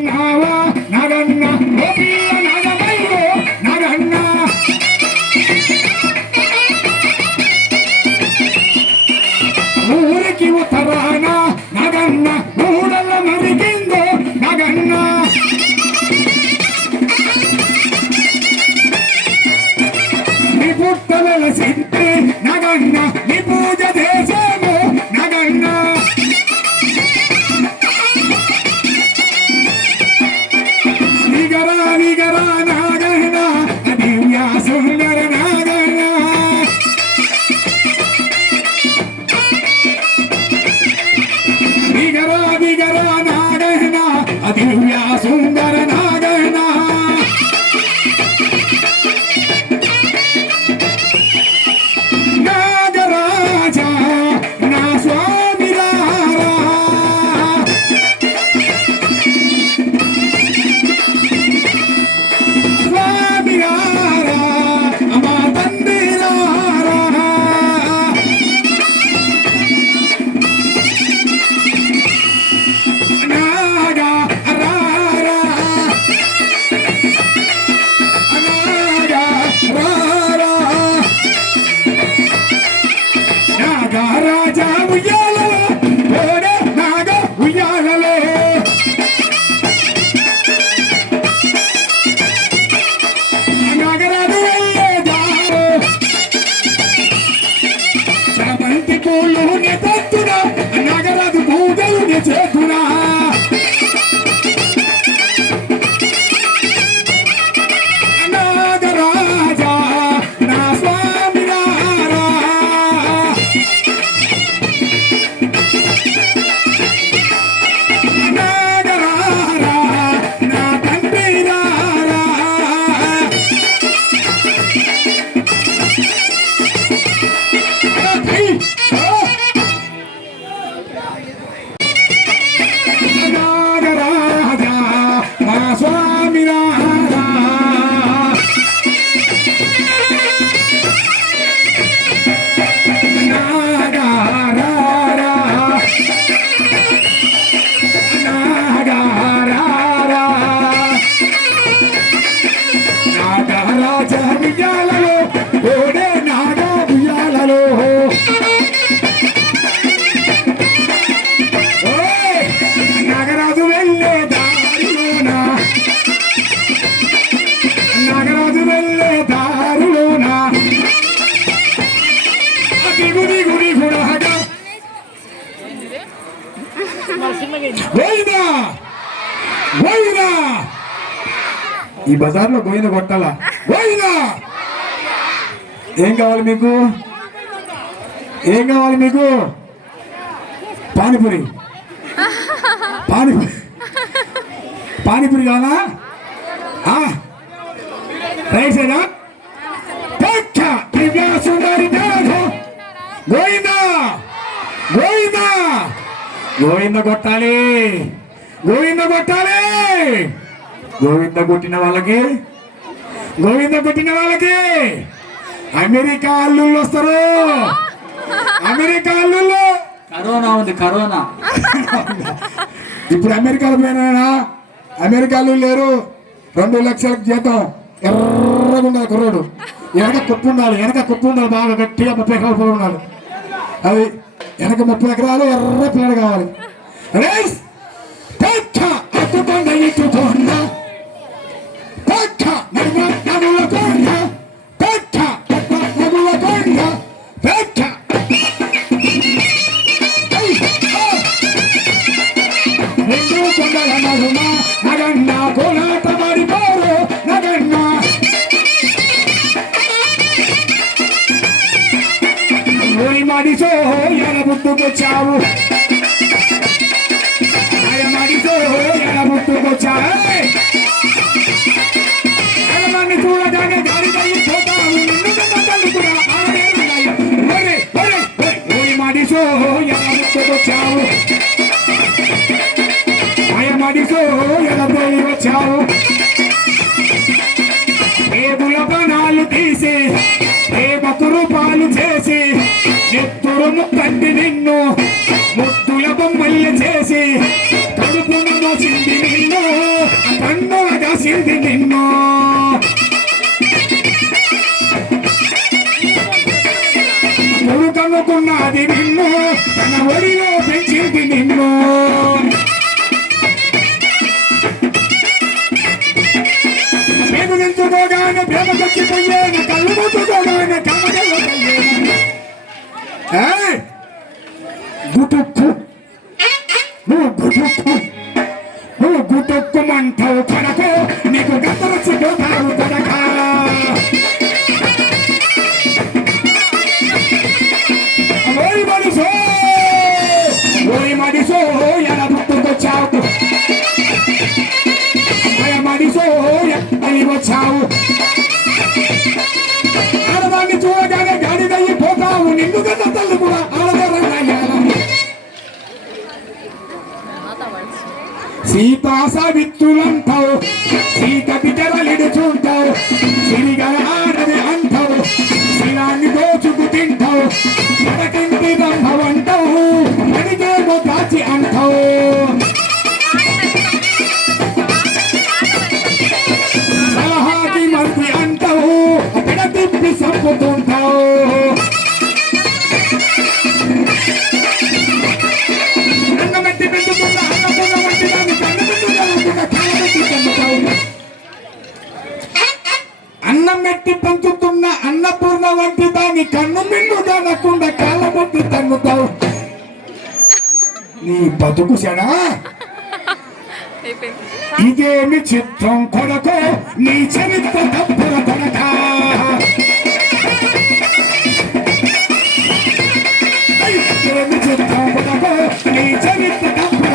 Nana, Nana, Nana, Sundaran గోయినా గోయినా ఈ బజార్లో గోయిన కొట్టాలా? గోయినా ఏం కావాలి మీకు? ఏం కావాలి మీకు? పానీపూరి. పానీపూరి. పానీపూరి కావాలా? ఆ, రైట్ సైడా? గోవింద కొట్టాలి. గోవింద కొట్టాలి. గోవింద కొట్టిన వాళ్ళకి గోవింద కొట్టిన వాళ్ళకి అమెరికా అల్లుళ్ళు వస్తారు. అమెరికా అల్లుళ్ళు. కరోనా ఉంది కరోనా. ఇప్పుడు అమెరికాలో పోయినా అమెరికాలో లేరు. రెండు లక్షలకు జీతం. ఎర్రగా ఉండాలి కుర్రోడు. వెనక కుప్పు ఉండాలి వెనక కుప్పు ఉండాలి బాగా గట్టిగా ముప్పై పొలం ఉండాలి. అది వెనక ముప్పై ఎకరాలు ఎర్ర పిల్లలు కావాలి రేస్! పక్క, అటుకొండ, ఇటుకొండ. ఊరి మడిసో ఎనబుట్టుకొచ్చావు అయ మడిసో ఎనబుట్టుకొచ్చావు ఎలమని చూడగానే దారి తల్లి పోతావు నిన్ను కళ్ళు కూడా ఎనబుట్టుకొచ్చావు మడిసో ఎనపోయి వచ్చావు లోకము కంది నిన్ను. ముద్దుల బొమ్మల్ల చేసి కడుపున మోసింది నిన్ను. కండవ దాసింది నిన్ను. కొడుకనుకున్నది నిన్ను. తన ఒడిలో పెంచింది నిన్ను. ప్రేమ నించుకోగానే ప్రేమ చచ్చిపోయే కళ్ళు ముట్టుకోగానే గుటుక్కుమంటావు నీకు గతరచ్చిపోతావు కొనక ఓయ్ మనిషో ఓయ్ మనిషో ఎలా పుట్టుకొచ్చావు? ఓయ్ మనిషో ఎక్కడి వచ్చావు? సీతా సావిత్రులంటావు సీత నీ బతుకు చెడా ఇదేమి చిత్రం కొడకో నీ చరిత్ర తప్పుల కొడక ఇదేమి చిత్రం కొడకో నీ చరిత్ర తప్పుల